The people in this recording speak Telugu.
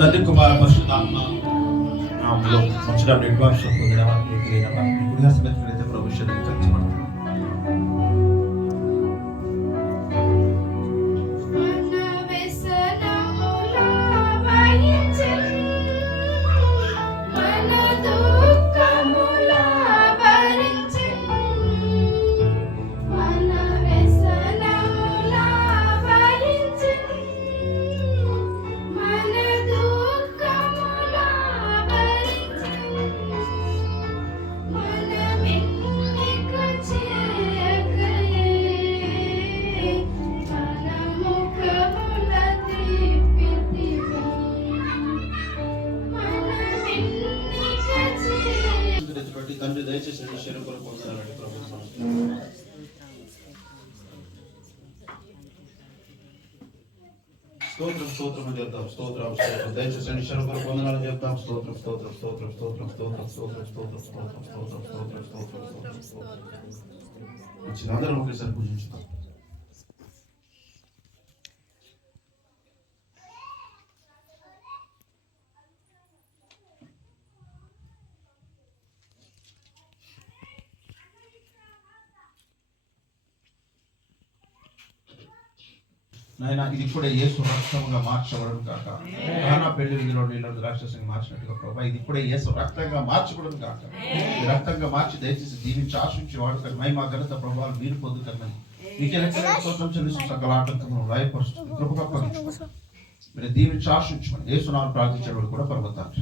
తండ్రి కుమార పరిశుద్ధాత్మ నామములో వచ్చిన అడ్వాన్స్ పొందిన వారికి కలిగిన వారికి గుడిహాసమెత్తులైతే ప్రభు శరణం కల్చమను. తండ్రి దయచేసి శరీరం కొరకు పొందాలని ప్రభుత్వం స్తోత్రం అని చెప్తాం. స్తోత్రం దయచేసి శరీరం కొరకు పొందాలని చెప్తాం. స్తోత్రం అందరం ఒకేసారి పూజించుతాం. నాయన ఇది ఇప్పుడే యేసు రక్తంగా మార్చబడడం కాక, నా పెళ్లి విధిలో నీళ్ళు ద్రాక్షరసంగా మార్చినట్టుగా ప్రభా ఇది ఇప్పుడే యేసు రక్తంగా మార్చబడడం కాక, ఈ రక్తంగా మార్చి దయచేసి దీవించి ఆశించి వాడుతారు. మహిమ ఘనత ప్రభావాలు మీరు పొందుతారని మీకే స్తోత్రం చెల్లిస్తూ సకల ఆటంకం రాయపరుస్తుంది కృపగా పరుచుకోండి. మీరు దీవించి ఆశించుకోండి. యేసు నామములో ప్రార్థించడం కూడా పర్వతాలు